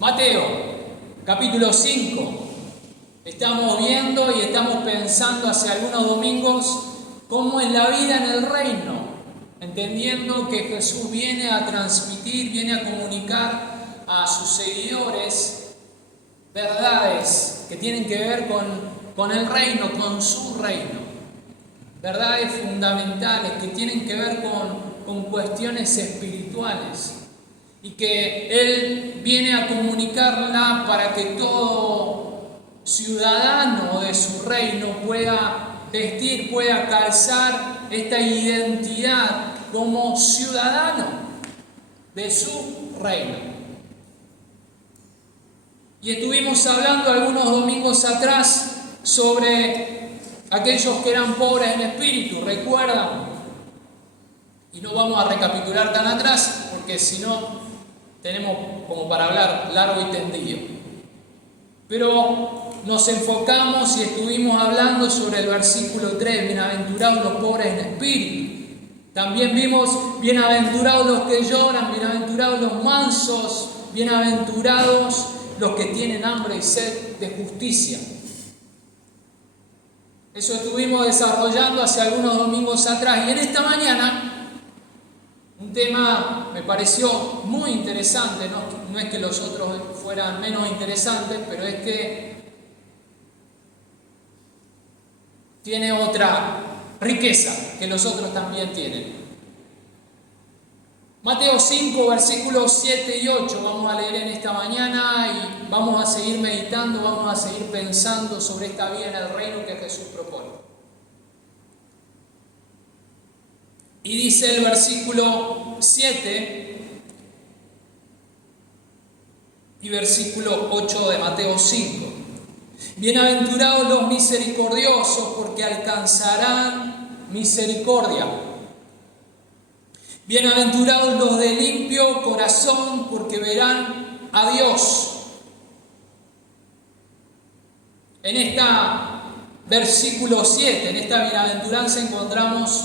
Mateo, capítulo 5. Estamos viendo y estamos pensando hace algunos domingos cómo es la vida en el reino, entendiendo que Jesús viene a transmitir, viene a comunicar a sus seguidores verdades que tienen que ver con el reino, con su reino. Verdades fundamentales que tienen que ver con cuestiones espirituales. Y que Él viene a comunicarla para que todo ciudadano de su reino pueda vestir, pueda calzar esta identidad como ciudadano de su reino. Y estuvimos hablando algunos domingos atrás sobre aquellos que eran pobres en espíritu, ¿recuerdan? Y no vamos a recapitular tan atrás, porque si no tenemos como para hablar largo y tendido. Pero nos enfocamos y estuvimos hablando sobre el versículo 3, bienaventurados los pobres en espíritu. También vimos bienaventurados los que lloran, bienaventurados los mansos, bienaventurados los que tienen hambre y sed de justicia. Eso estuvimos desarrollando hace algunos domingos atrás. Y en esta mañana un tema me pareció muy interesante, no es que los otros fueran menos interesantes, pero es que tiene otra riqueza que los otros también tienen. Mateo 5, versículos 7 y 8 vamos a leer en esta mañana y vamos a seguir meditando, vamos a seguir pensando sobre esta vida en el reino que Jesús propone. Y dice el versículo 7 y versículo 8 de Mateo 5. Bienaventurados los misericordiosos, porque alcanzarán misericordia. Bienaventurados los de limpio corazón, porque verán a Dios. En este versículo 7, en esta bienaventuranza encontramos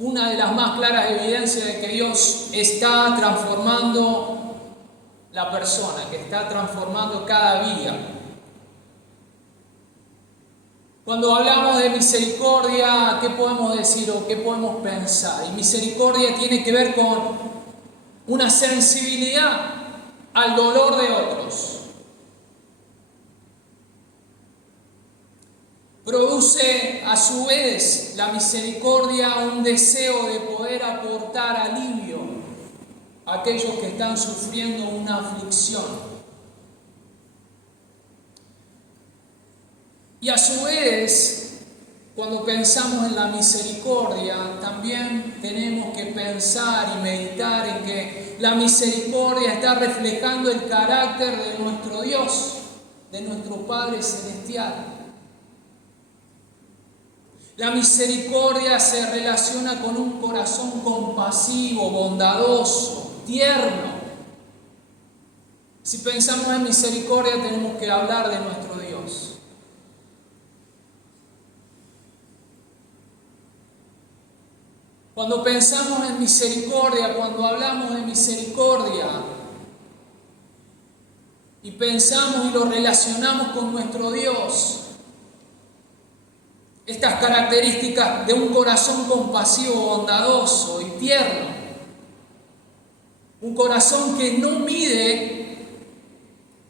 una de las más claras evidencias de que Dios está transformando la persona, que está transformando cada día. Cuando hablamos de misericordia, ¿qué podemos decir o qué podemos pensar? Y misericordia tiene que ver con una sensibilidad al dolor de otros. Produce a su vez la misericordia un deseo de poder aportar alivio a aquellos que están sufriendo una aflicción. Y a su vez, cuando pensamos en la misericordia, también tenemos que pensar y meditar en que la misericordia está reflejando el carácter de nuestro Dios, de nuestro Padre Celestial. La misericordia se relaciona con un corazón compasivo, bondadoso, tierno. Si pensamos en misericordia, tenemos que hablar de nuestro Dios. Cuando pensamos en misericordia, cuando hablamos de misericordia, y pensamos y lo relacionamos con nuestro Dios, estas características de un corazón compasivo, bondadoso y tierno. Un corazón que no mide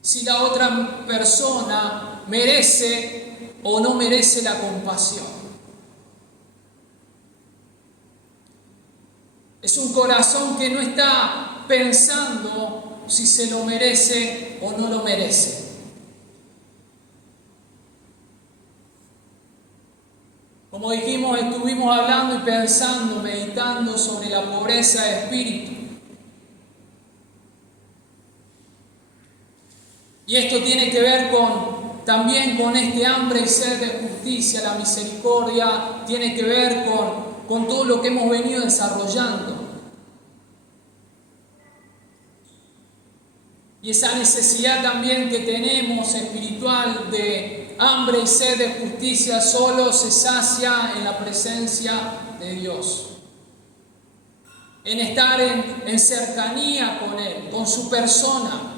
si la otra persona merece o no merece la compasión. Es un corazón que no está pensando si se lo merece o no lo merece. Como dijimos, estuvimos hablando y pensando, meditando sobre la pobreza de espíritu. Y esto tiene que ver también con este hambre y sed de justicia, la misericordia, tiene que ver con todo lo que hemos venido desarrollando. Y esa necesidad también que tenemos espiritual de hambre y sed de justicia solo se sacia en la presencia de Dios. En estar en cercanía con Él, con su persona.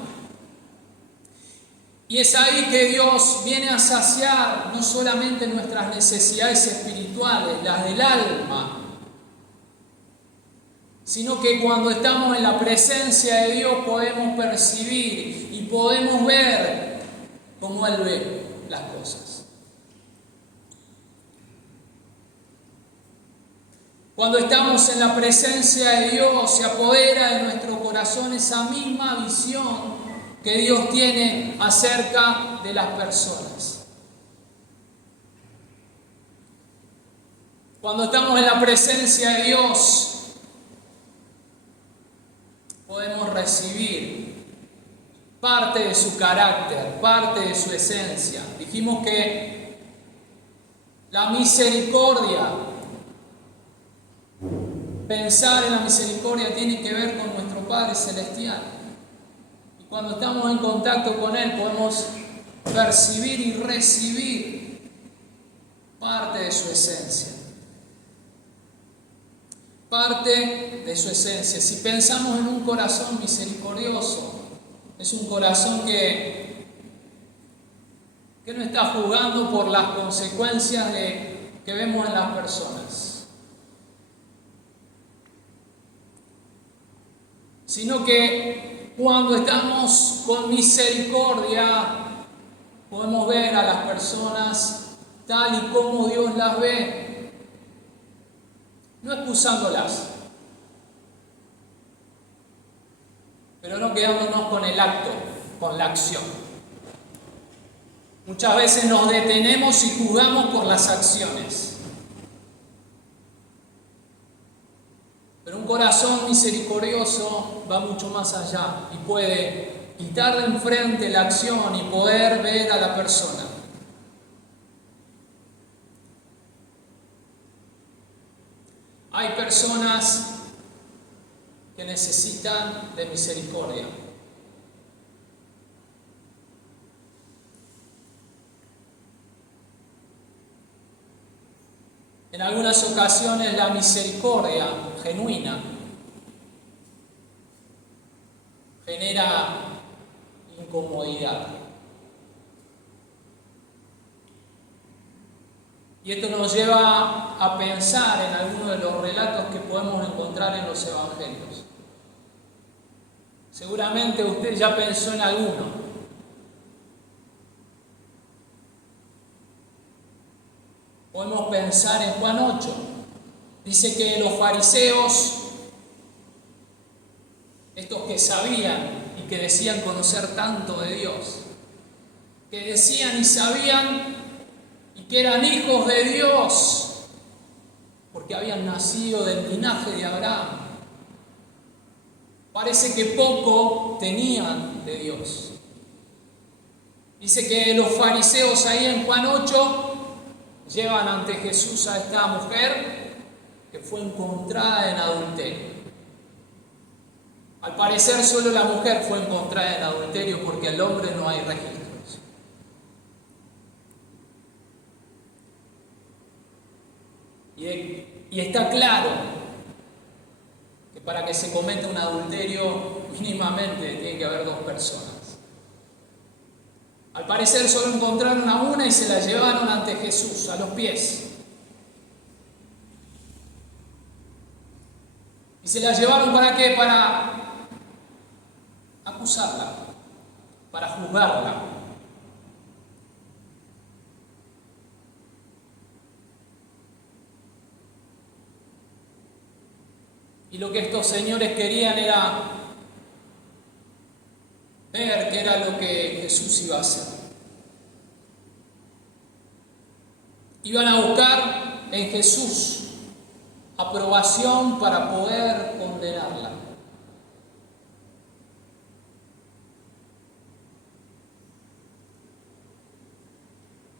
Y es ahí que Dios viene a saciar no solamente nuestras necesidades espirituales, las del alma, sino que cuando estamos en la presencia de Dios podemos percibir y podemos ver cómo Él ve las cosas. Cuando estamos en la presencia de Dios se apodera de nuestro corazón esa misma visión que Dios tiene acerca de las personas. Cuando estamos en la presencia de Dios, podemos recibir parte de su carácter, parte de su esencia. Dijimos que la misericordia, pensar en la misericordia tiene que ver con nuestro Padre Celestial. Cuando estamos en contacto con Él podemos percibir y recibir parte de su esencia. Parte de su esencia. Si pensamos en un corazón misericordioso, es un corazón que no está jugando por las consecuencias que vemos en las personas, sino que cuando estamos con misericordia, podemos ver a las personas tal y como Dios las ve, no excusándolas, pero no quedándonos con el acto, con la acción. Muchas veces nos detenemos y juzgamos por las acciones. Pero un corazón misericordioso va mucho más allá y puede quitar de enfrente la acción y poder ver a la persona. Hay personas que necesitan de misericordia. En algunas ocasiones la misericordia genuina genera incomodidad. Y esto nos lleva a pensar en algunos de los relatos que podemos encontrar en los evangelios. Seguramente usted ya pensó en alguno. Podemos pensar en Juan 8. Dice que los fariseos, estos que sabían y que decían conocer tanto de Dios, que decían y sabían y que eran hijos de Dios, porque habían nacido del linaje de Abraham, parece que poco tenían de Dios. Dice que los fariseos ahí en Juan 8 llevan ante Jesús a esta mujer que fue encontrada en adulterio. Al parecer solo la mujer fue encontrada en adulterio porque el hombre no hay registros. Y está claro que para que se cometa un adulterio mínimamente tiene que haber dos personas. Al parecer solo encontraron a una y se la llevaron ante Jesús, a los pies. ¿Y se la llevaron para qué? Para acusarla, para juzgarla. Y lo que estos señores querían era ver qué era lo que Jesús iba a hacer. Iban a buscar en Jesús aprobación para poder condenarla.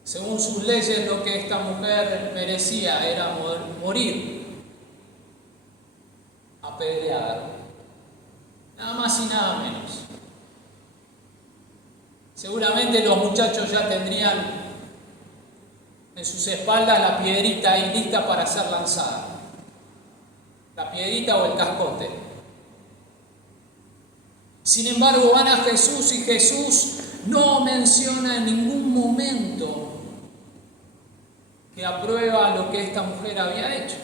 Según sus leyes, lo que esta mujer merecía era morir apedreada, nada más y nada menos. Seguramente los muchachos ya tendrían en sus espaldas la piedrita ahí lista para ser lanzada, la piedrita o el cascote. Sin embargo, van a Jesús y Jesús no menciona en ningún momento que aprueba lo que esta mujer había hecho.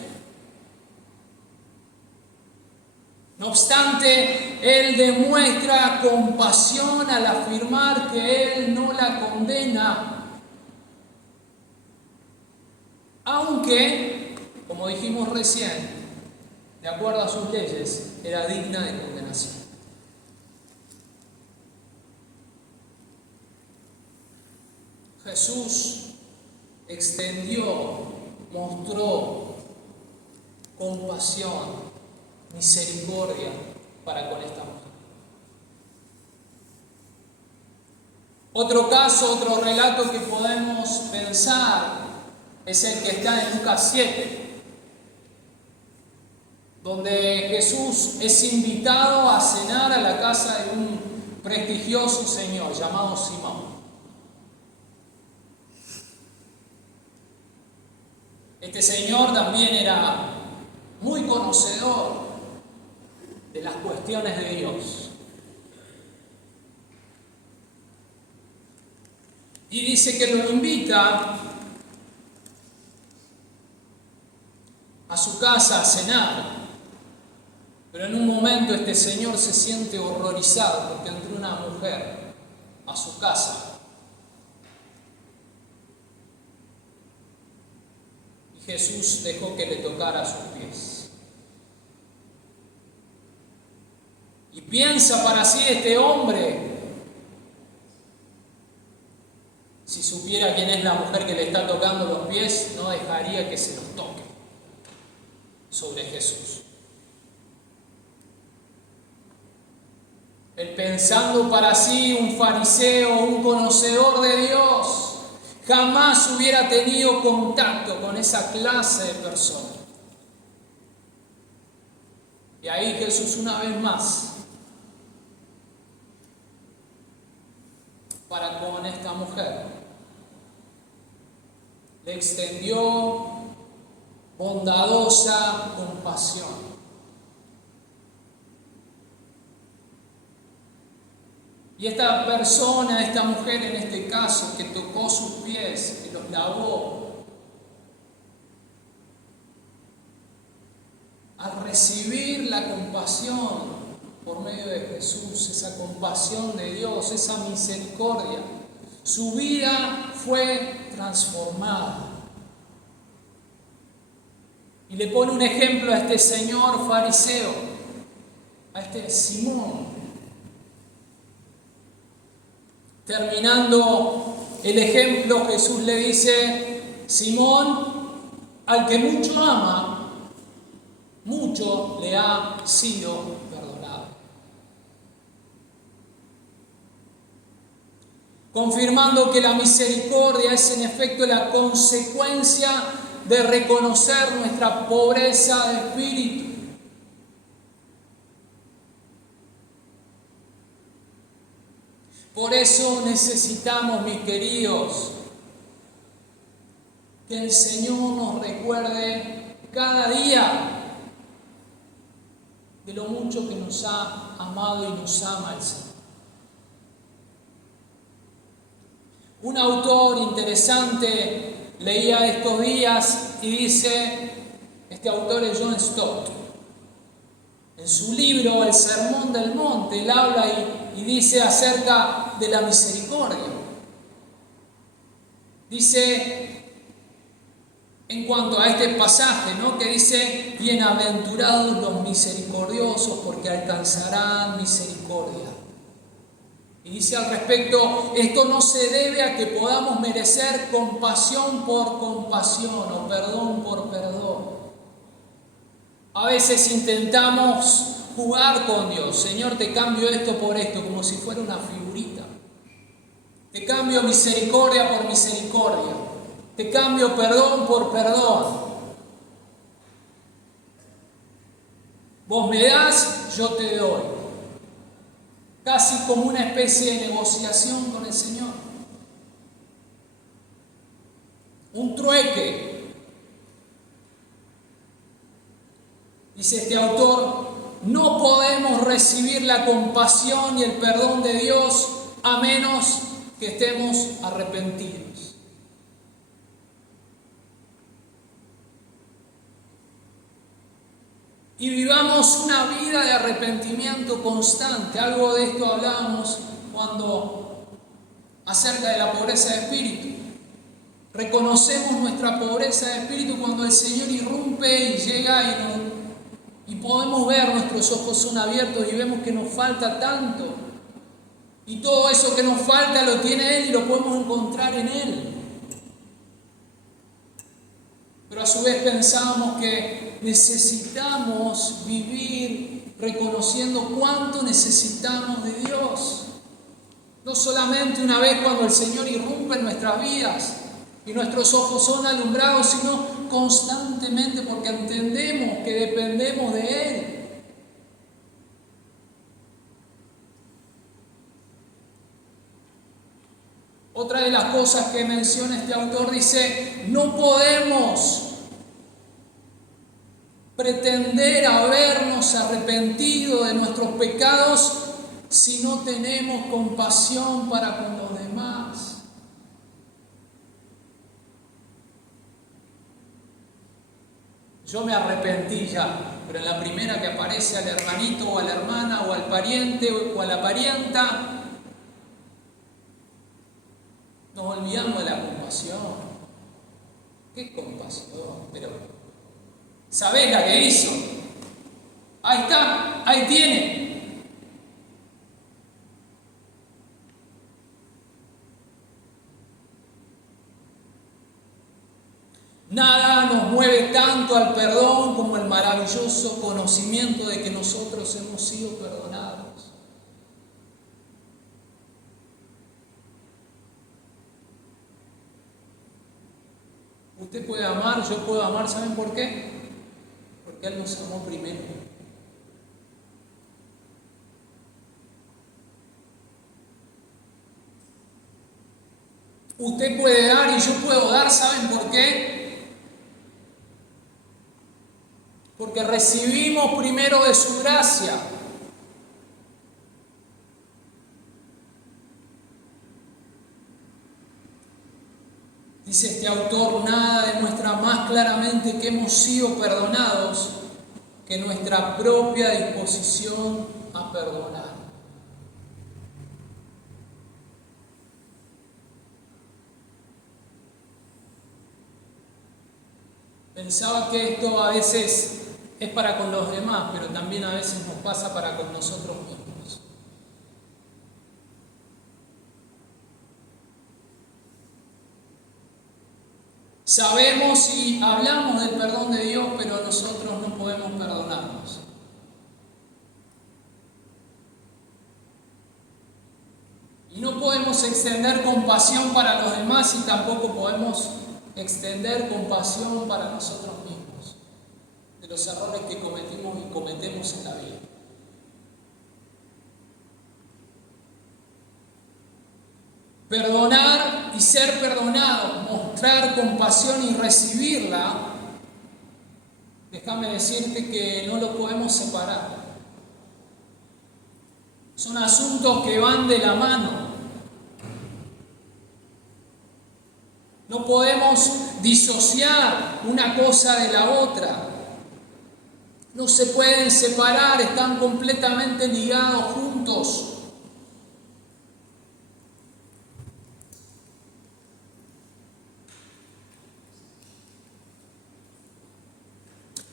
No obstante, Él demuestra compasión al afirmar que Él no la condena, aunque, como dijimos recién, de acuerdo a sus leyes, era digna de condenación. Jesús extendió, mostró compasión, misericordia para con esta mujer. Otro caso, otro relato que podemos pensar es el que está en Lucas 7, donde Jesús es invitado a cenar a la casa de un prestigioso señor llamado Simón. Este señor también era muy conocedor de las cuestiones de Dios. Y dice que lo invita a su casa a cenar. Pero en un momento este señor se siente horrorizado porque entró una mujer a su casa. Y Jesús dejó que le tocara sus pies. Y piensa para sí este hombre, si supiera quién es la mujer que le está tocando los pies, no dejaría que se los toque sobre Jesús. Él, pensando para sí, un fariseo, un conocedor de Dios, jamás hubiera tenido contacto con esa clase de personas. Y ahí Jesús, una vez más, para con esta mujer, le extendió bondadosa compasión. Y esta persona, esta mujer en este caso, que tocó sus pies, que los lavó, al recibir la compasión por medio de Jesús, esa compasión de Dios, esa misericordia, su vida fue transformada. Y le pone un ejemplo a este señor fariseo, a este Simón. Terminando el ejemplo, Jesús le dice: Simón, al que mucho ama, mucho le ha sido perdonado. Confirmando que la misericordia es en efecto la consecuencia de reconocer nuestra pobreza de espíritu. Por eso necesitamos, mis queridos, que el Señor nos recuerde cada día de lo mucho que nos ha amado y nos ama el Señor. Un autor interesante leía estos días y dice, este autor es John Stott, en su libro El Sermón del Monte, él habla y dice acerca de la misericordia. Dice, en cuanto a este pasaje, ¿no?, que dice: bienaventurados los misericordiosos, porque alcanzarán misericordia. Y dice al respecto: esto no se debe a que podamos merecer compasión por compasión o perdón por perdón. A veces intentamos jugar con Dios. Señor, te cambio esto por esto, como si fuera una figurita. Te cambio misericordia por misericordia. Te cambio perdón por perdón. Vos me das, yo te doy. Casi como una especie de negociación con el Señor. Un trueque. Dice este autor: no podemos recibir la compasión y el perdón de Dios a menos que estemos arrepentidos. Y vivamos una vida de arrepentimiento constante. Algo de esto hablábamos acerca de la pobreza de espíritu. Reconocemos nuestra pobreza de espíritu cuando el Señor irrumpe y llega y podemos ver, nuestros ojos son abiertos y vemos que nos falta tanto. Y todo eso que nos falta lo tiene Él y lo podemos encontrar en Él. Pero a su vez pensamos que necesitamos vivir reconociendo cuánto necesitamos de Dios. No solamente una vez cuando el Señor irrumpe en nuestras vidas y nuestros ojos son alumbrados, sino constantemente porque entendemos que dependemos de Él. Otra de las cosas que menciona este autor dice, no podemos pretender habernos arrepentido de nuestros pecados si no tenemos compasión para con los demás. Yo me arrepentí ya, pero en la primera que aparece al hermanito o a la hermana o al pariente o a la parienta, nos olvidamos de la compasión. ¿Qué compasión? Pero, ¿sabés la que hizo? Ahí está, ahí tiene. Nada nos mueve tanto al perdón como el maravilloso conocimiento de que nosotros hemos sido perdonados. Usted puede amar, yo puedo amar, ¿saben por qué? Porque Él nos amó primero. Usted puede dar y yo puedo dar, ¿saben por qué? Porque recibimos primero de su gracia. Dice este autor, nada demuestra más claramente que hemos sido perdonados que nuestra propia disposición a perdonar. Pensaba que esto a veces es para con los demás, pero también a veces nos pasa para con nosotros mismos. Sabemos y hablamos del perdón de Dios, pero nosotros no podemos perdonarnos. Y no podemos extender compasión para los demás y tampoco podemos extender compasión para nosotros mismos, de los errores que cometimos y cometemos en la vida. Perdonar y ser perdonado, mostrar compasión y recibirla, déjame decirte que no lo podemos separar. Son asuntos que van de la mano. No podemos disociar una cosa de la otra. No se pueden separar, están completamente ligados juntos.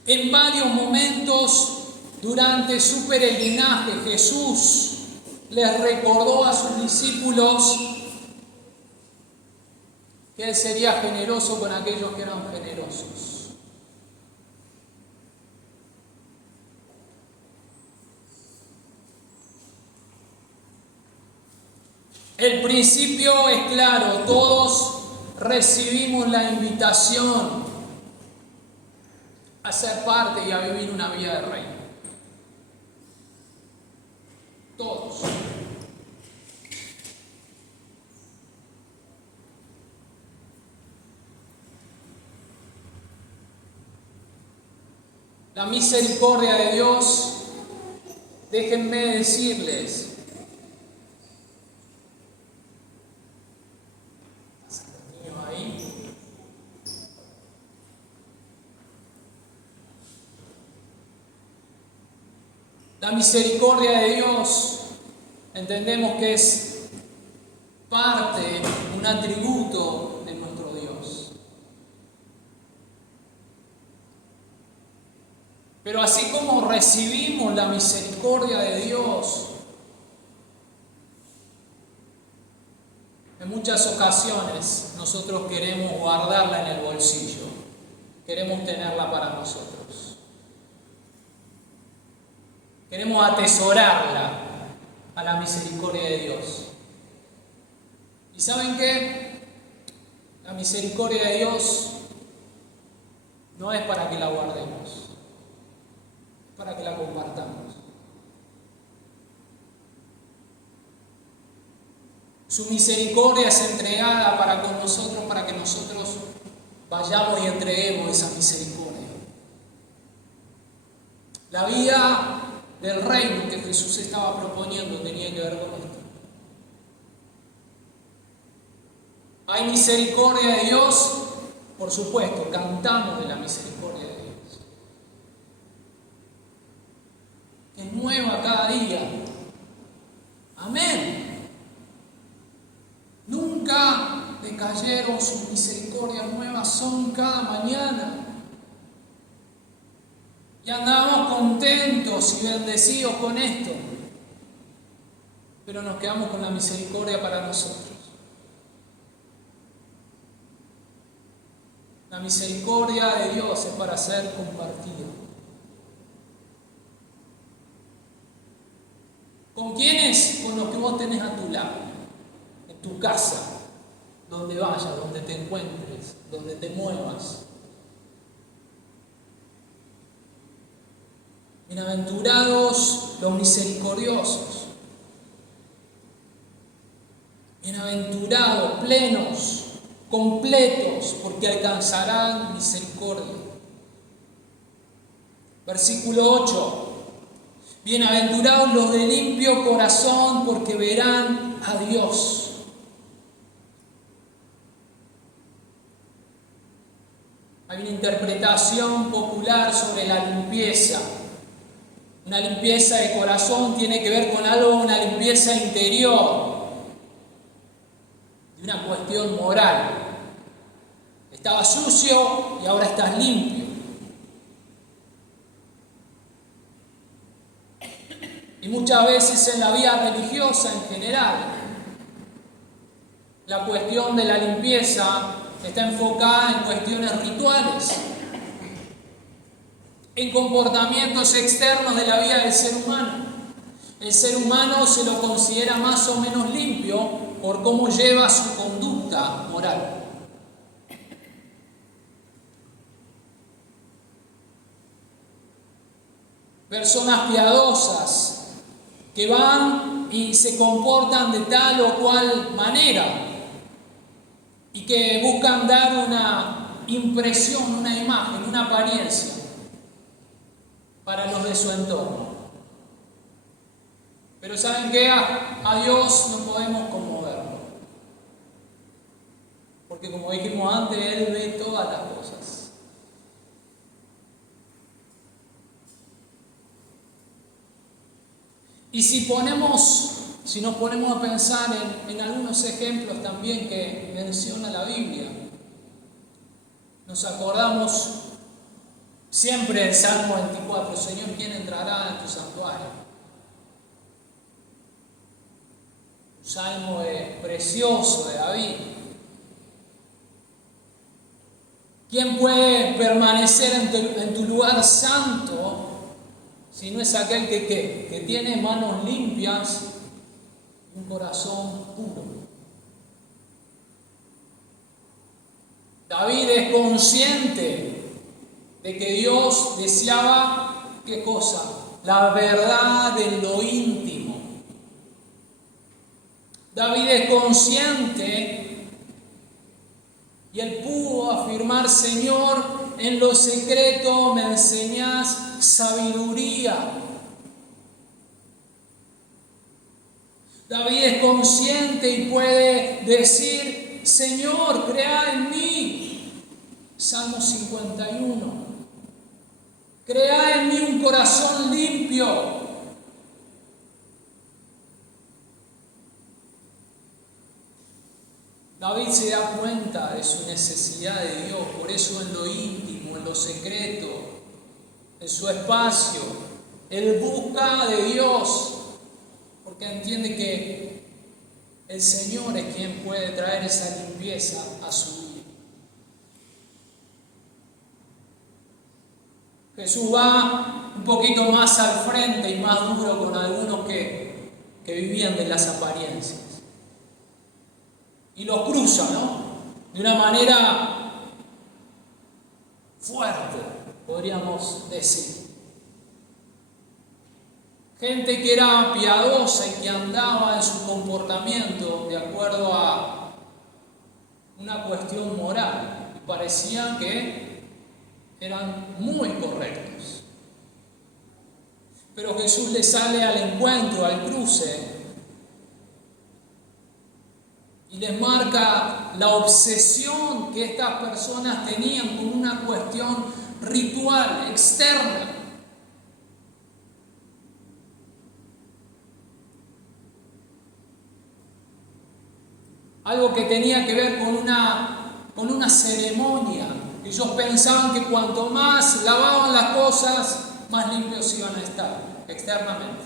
En varios momentos durante su peregrinaje, Jesús les recordó a sus discípulos que Él sería generoso con aquellos que eran generosos. El principio es claro, todos recibimos la invitación a ser parte y a vivir una vida de reino. Todos. La misericordia de Dios, déjenme decirles, La misericordia de Dios entendemos que es parte, un atributo de nuestro Dios. Pero así como recibimos la misericordia de Dios, en muchas ocasiones nosotros queremos guardarla en el bolsillo, queremos tenerla para nosotros. Queremos atesorarla a la misericordia de Dios. ¿Y saben qué? La misericordia de Dios no es para que la guardemos, es para que la compartamos. Su misericordia es entregada para con nosotros, para que nosotros vayamos y entreguemos esa misericordia. La vida del reino que Jesús estaba proponiendo tenía que ver con esto. ¿Hay misericordia de Dios? Por supuesto, cantamos de la misericordia de Dios. Es nueva cada día. Amén. Nunca decayeron, sus misericordias nuevas son cada mañana. Y andamos contentos y bendecidos con esto. Pero nos quedamos con la misericordia para nosotros. La misericordia de Dios es para ser compartida. ¿Con quiénes? Con los que vos tenés a tu lado, en tu casa, donde vayas, donde te encuentres, donde te muevas. Bienaventurados los misericordiosos, bienaventurados, plenos, completos, porque alcanzarán misericordia. Versículo 8. Bienaventurados los de limpio corazón, porque verán a Dios. Hay una interpretación popular sobre la limpieza. Una limpieza de corazón tiene que ver con algo, una limpieza interior, de una cuestión moral. Estaba sucio y ahora estás limpio. Y muchas veces en la vida religiosa en general, la cuestión de la limpieza está enfocada en cuestiones rituales, en comportamientos externos de la vida del ser humano. El ser humano se lo considera más o menos limpio por cómo lleva su conducta moral. Personas piadosas que van y se comportan de tal o cual manera y que buscan dar una impresión, una imagen, una apariencia para los de su entorno. Pero ¿saben qué? A Dios no podemos conmoverlo. Porque como dijimos antes, Él ve todas las cosas. Y si nos ponemos a pensar en algunos ejemplos también que menciona la Biblia, nos acordamos siempre del Salmo 24, Señor, ¿quién entrará en tu santuario? Un salmo precioso de David. ¿Quién puede permanecer en tu lugar santo si no es aquel que tiene manos limpias y un corazón puro? David es consciente de que Dios deseaba, ¿qué cosa? La verdad en lo íntimo. David es consciente y él pudo afirmar, Señor, en lo secreto me enseñás sabiduría. David es consciente y puede decir, Señor, crea en mí. Salmo 51. Crea en mí un corazón limpio David se da cuenta de su necesidad de Dios, por eso en lo íntimo, en lo secreto, en su espacio, él busca de Dios, porque entiende que el Señor es quien puede traer esa limpieza a su vida. Jesús va un poquito más al frente y más duro con algunos que vivían de las apariencias. Y los cruza, ¿no? De una manera fuerte, podríamos decir. Gente que era piadosa y que andaba en su comportamiento de acuerdo a una cuestión moral. Y parecía que eran muy correctos. Pero Jesús le sale al encuentro, al cruce, y les marca la obsesión que estas personas tenían con una cuestión ritual, externa. Algo que tenía que ver con una ceremonia. Ellos pensaban que cuanto más lavaban las cosas, más limpios iban a estar externamente.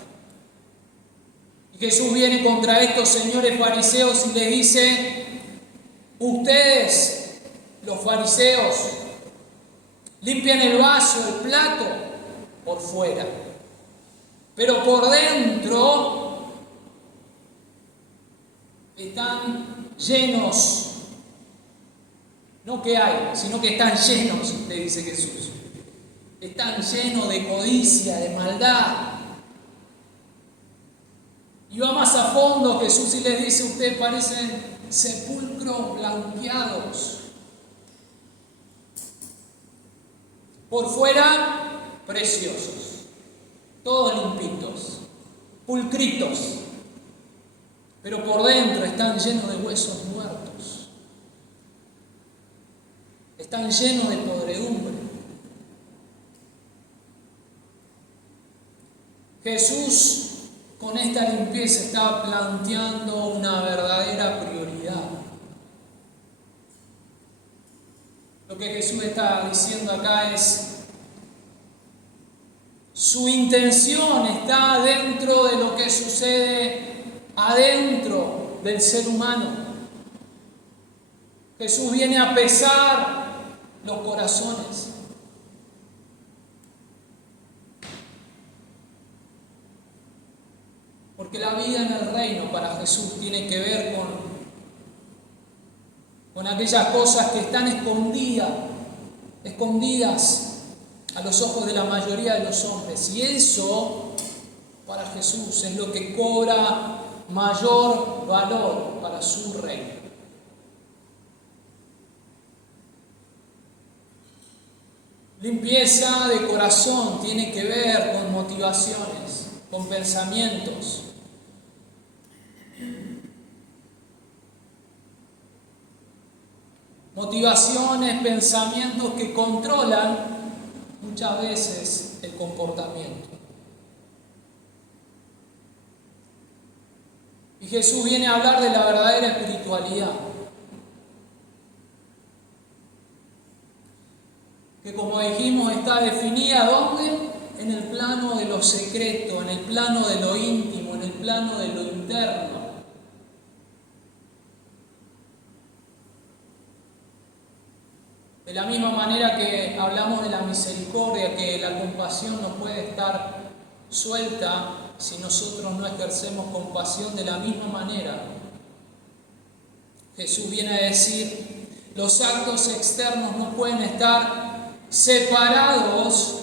Y Jesús viene contra estos señores fariseos y les dice: ustedes, los fariseos, limpian el vaso, el plato, por fuera, pero por dentro están llenos. No que hay, sino que están llenos, le dice Jesús. Están llenos de codicia, de maldad. Y va más a fondo Jesús y les dice: ustedes parecen sepulcros blanqueados. Por fuera, preciosos, todos limpitos, pulcritos. Pero por dentro están llenos de huesos muertos. Están llenos de podredumbre. Jesús con esta limpieza estaba planteando una verdadera prioridad. Lo que Jesús está diciendo acá es: su intención está dentro de lo que sucede adentro del ser humano. Jesús viene a pesar los corazones. Porque la vida en el reino para Jesús tiene que ver con aquellas cosas que están escondidas a los ojos de la mayoría de los hombres. Y eso para Jesús es lo que cobra mayor valor para su reino. Limpieza de corazón tiene que ver con motivaciones, con pensamientos. Motivaciones, pensamientos que controlan muchas veces el comportamiento. Y Jesús viene a hablar de la verdadera espiritualidad. Que, como dijimos, está definida ¿dónde? En el plano de lo secreto, en el plano de lo íntimo, en el plano de lo interno. De la misma manera que hablamos de la misericordia, que la compasión no puede estar suelta si nosotros no ejercemos compasión, de la misma manera Jesús viene a decir: los actos externos no pueden estar separados,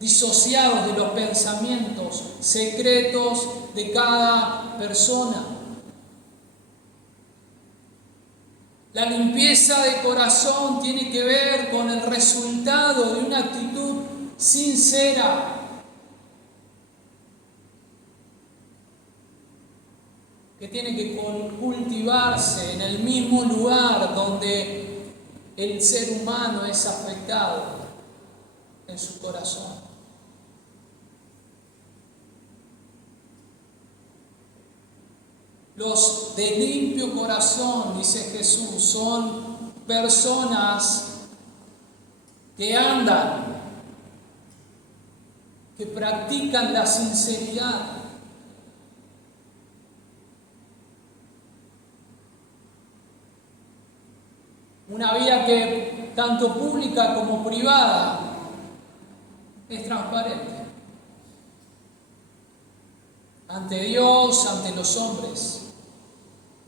disociados de los pensamientos secretos de cada persona. La limpieza de corazón tiene que ver con el resultado de una actitud sincera. Que tiene que cultivarse en el mismo lugar donde el ser humano es afectado, en su corazón. Los de limpio corazón, dice Jesús, son personas que andan, que practican la sinceridad. Una vida que, tanto pública como privada, es transparente. Ante Dios, ante los hombres.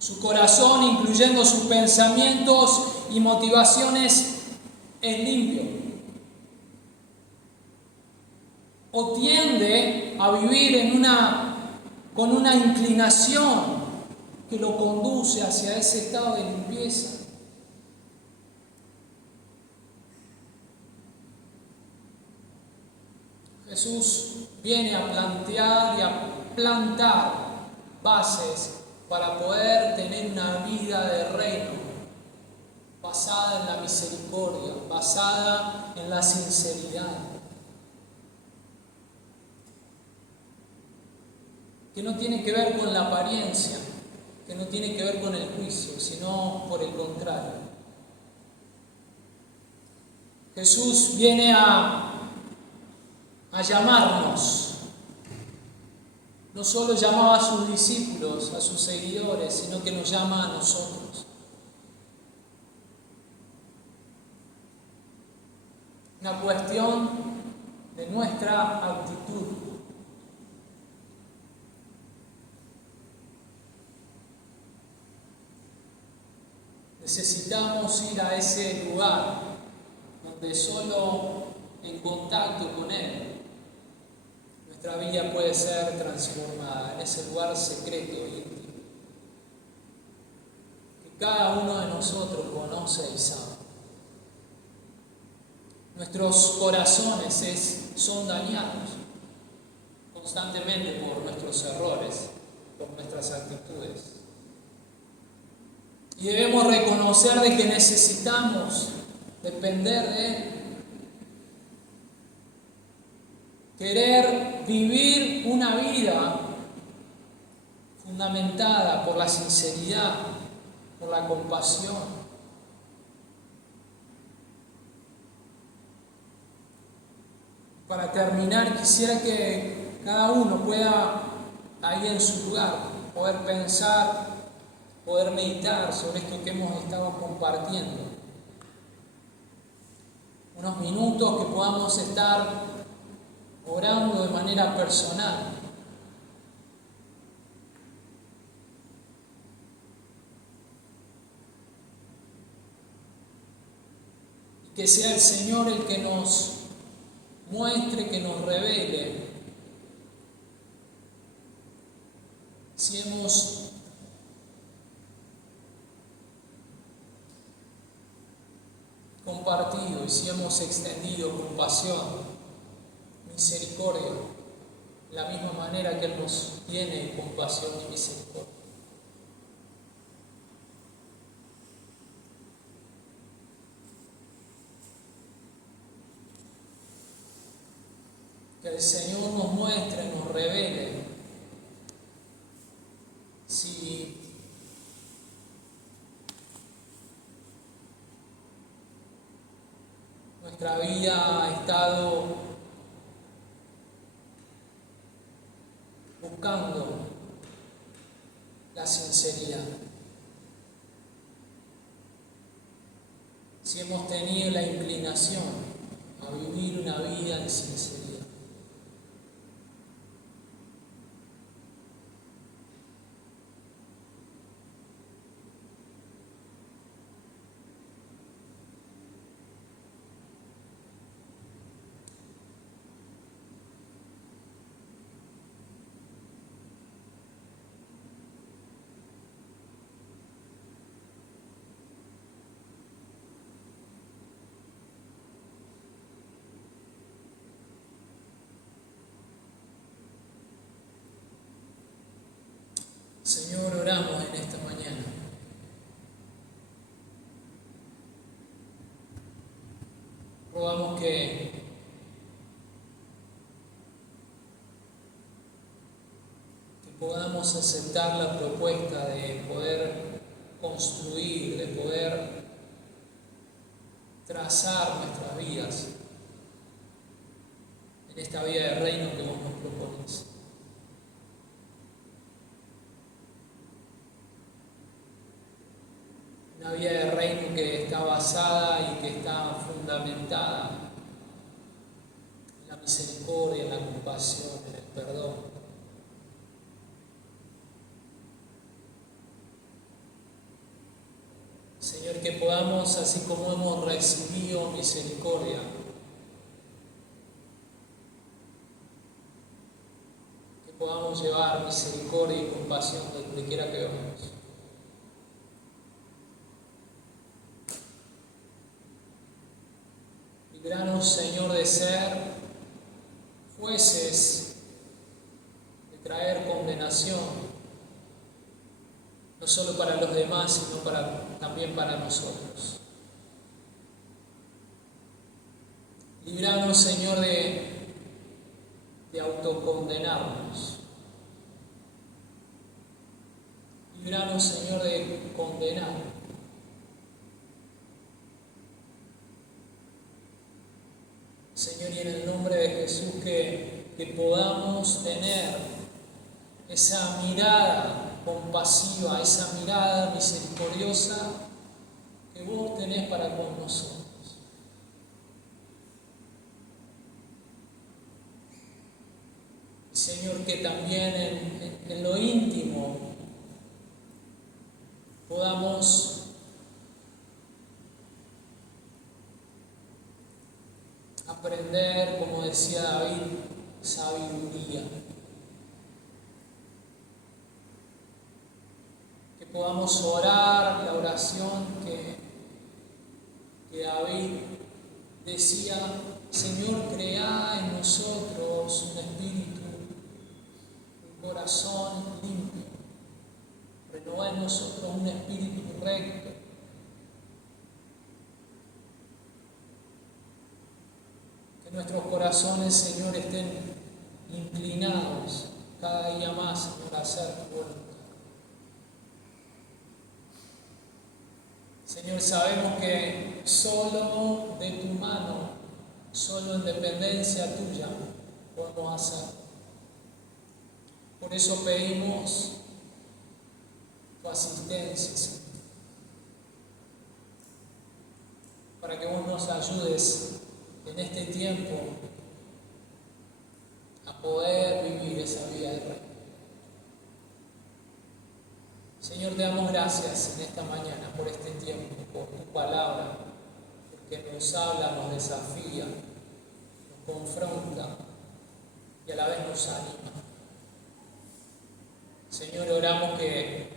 Su corazón, incluyendo sus pensamientos y motivaciones, es limpio. O tiende a vivir con una inclinación que lo conduce hacia ese estado de limpieza. Jesús viene a plantear y a plantar bases para poder tener una vida de reino, basada en la misericordia, basada en la sinceridad. Que no tiene que ver con la apariencia, que no tiene que ver con el juicio, sino por el contrario. Jesús viene a llamarnos. No solo llamaba a sus discípulos, a sus seguidores, sino que nos llama a nosotros. Una cuestión de nuestra actitud. Necesitamos ir a ese lugar donde solo en contacto con Él nuestra vida puede ser transformada, en ese lugar secreto e íntimo que cada uno de nosotros conoce y sabe. Nuestros corazones son dañados constantemente por nuestros errores, por nuestras actitudes. Y debemos reconocer de que necesitamos depender de Él. Querer vivir una vida fundamentada por la sinceridad, por la compasión. Para terminar, quisiera que cada uno pueda, ahí en su lugar, poder pensar, poder meditar sobre esto que hemos estado compartiendo. Unos minutos que podamos estar orando de manera personal. Y que sea el Señor el que nos muestre, que nos revele si hemos compartido y si hemos extendido compasión, misericordia, de la misma manera que Él nos tiene compasión y misericordia. Que el Señor nos muestre, nos revele si nuestra vida ha estado buscando la sinceridad. Si hemos tenido la inclinación a vivir una vida en sinceridad. Señor, oramos en esta mañana. Rogamos que podamos aceptar la propuesta de poder construir, de poder trazar nuestras vidas en esta vida de reino que vos nos propones. Una vida de reino que está basada y que está fundamentada en la misericordia, en la compasión, en el perdón. Señor, que podamos, así como hemos recibido misericordia, que podamos llevar misericordia y compasión donde quiera que vamos. Líbranos, Señor, de ser jueces, de traer condenación, no solo para los demás, sino también para nosotros. Líbranos, Señor, de autocondenarnos. Líbranos, Señor, de condenar. Señor, y en el nombre de Jesús que podamos tener esa mirada compasiva, esa mirada misericordiosa que vos tenés para con nosotros. Y Señor, que también en lo íntimo podamos aprender, como decía David, sabiduría. Que podamos orar la oración que David decía: Señor, crea en nosotros un espíritu, un corazón limpio. Renueva en nosotros un espíritu recto. Nuestros corazones, Señor, estén inclinados cada día más, Señor, a hacer tu voluntad. Señor, sabemos que solo de tu mano, solo en dependencia tuya, podemos hacer. Por eso pedimos tu asistencia, Señor, para que vos nos ayudes en este tiempo a poder vivir esa vida de reino. Señor, te damos gracias en esta mañana por este tiempo, por tu palabra, porque nos habla, nos desafía, nos confronta y a la vez nos anima. Señor, oramos que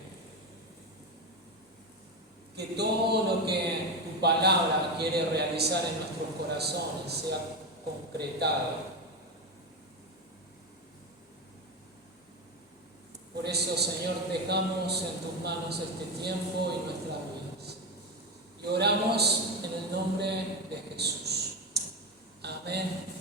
todo lo que tu palabra quiere realizar en nuestros corazones sea concretado. Por eso, Señor, dejamos en tus manos este tiempo y nuestras vidas. Y oramos en el nombre de Jesús. Amén.